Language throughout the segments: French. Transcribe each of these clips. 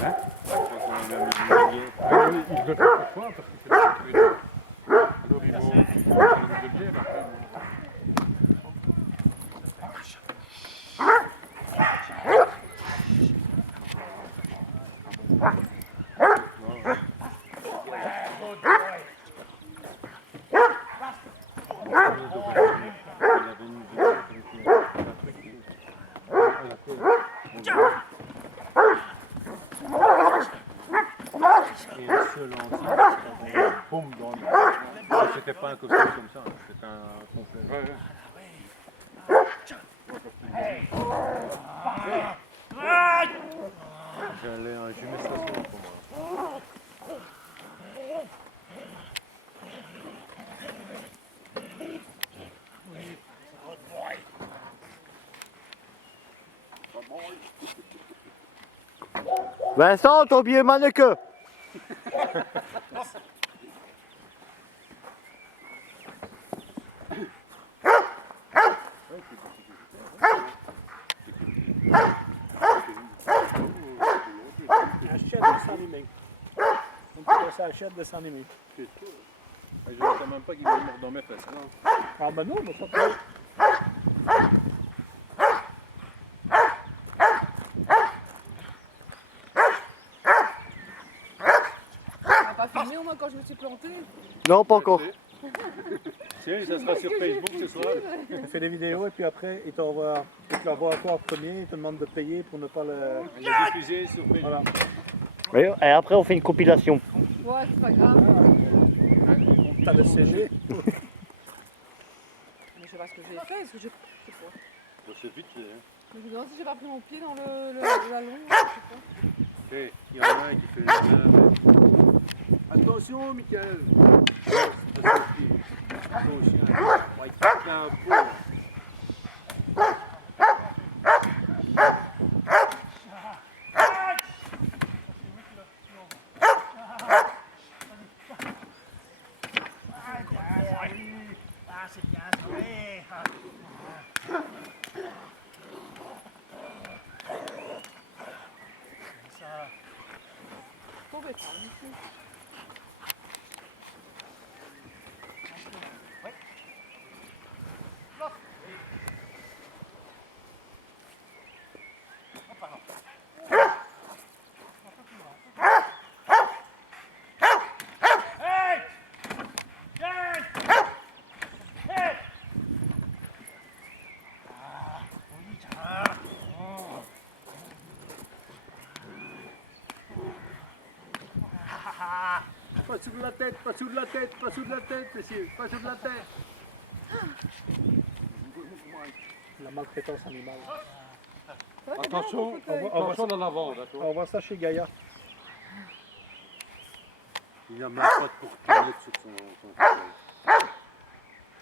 Hein? Je crois qu'on a même mis du Il doit faire pourquoi? Parce qu'il fait des sécurité. Alors ils vont faire une demi-heure après. il avait une vidéo avec un truc qui et un seul entier, boum dans le. C'était pas un costume comme ça, c'était un complet. Ouais, J'allais un jumelé station pour moi. Vincent, ton billet mannequin. Un chien de dessin animé. On peut ça un chien de dessin animé. Je ne sais même pas qu'il est mort dans mes fesses. Ah bah non, mais ça peut. On n'a pas filmé au moins quand je me suis plantée. Non, pas encore. Si, ça sera sur Facebook ce soir. Il fait des vidéos et puis après il t'envoie, il te l'envoie à toi en premier, il te demande de payer pour ne pas le. On l'a diffusé sur Facebook. Voilà. Oui, et après, on fait une compilation. Ouais, c'est pas grave. T'as le CD. Mais je sais pas ce que j'ai fait, est-ce que je sais pas. C'est vite. Mais je me demande si j'ai pas pris mon pied dans la longue, je sais pas. Il y en a un qui fait le bien. Attention, Michael. Ton chien. Ouais, c'est un pot. C'est bien joué. Trop bête, hein, du coup. Pas sous la tête, pas sous la tête, pas sous la tête, monsieur, pas sous la tête. La maltraitance animale. Ouais, t'es Attention, bien, ton fauteuil. attention dans l'avant, d'accord? On voit ça chez Gaïa. Il n'a même pas de courtinette sur son fauteuil.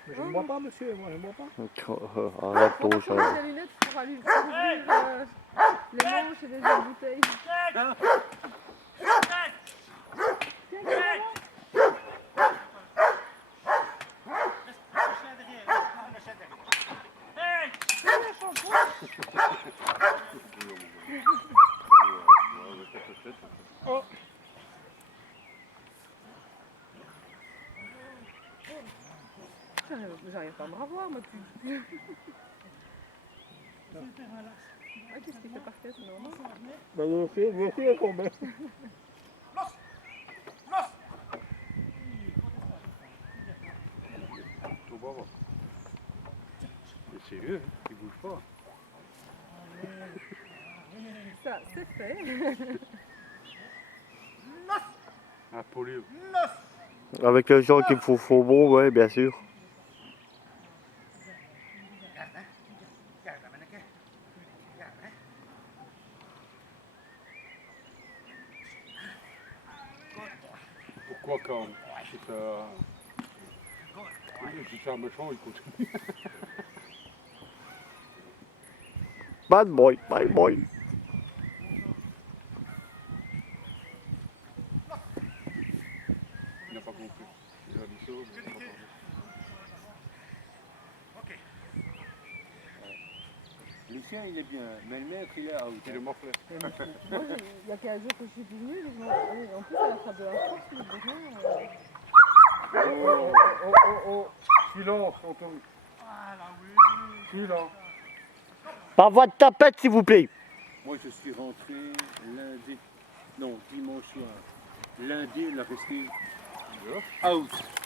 Mais je ne bois pas, monsieur, moi je ne bois pas. Arrête On ton va prendre chat. des lunettes pour aller ouvrir les manches et les autres bouteilles. J'arrive pas à me revoir, moi, plus. Ah, qu'est-ce qu'il fait par terre, c'est normal. Bah, le fil est tombé. Faut pas voir. C'est sérieux, il bouge pas. Ça, c'est fait. Un polio. Avec les gens qui me font bon, ouais, bien sûr. Pourquoi quand si c'est un méchant, il continue. Bad boy, bad boy. Il n'a pas compris. Il a dit ça, mais il n'a pas compris. Lisse. chien, il est bien, mais le maître, il est out. Il est morflé. Moi, il y a 15 jours que je suis venue, je me dis, en plus, elle a frappé de la force, mais déjà. Oh. Silence, Anthony. Ah là oui. Silence. Par voie de tapette, s'il vous plaît. Moi, je suis rentré lundi, non, dimanche soir. Lundi, il a resté out.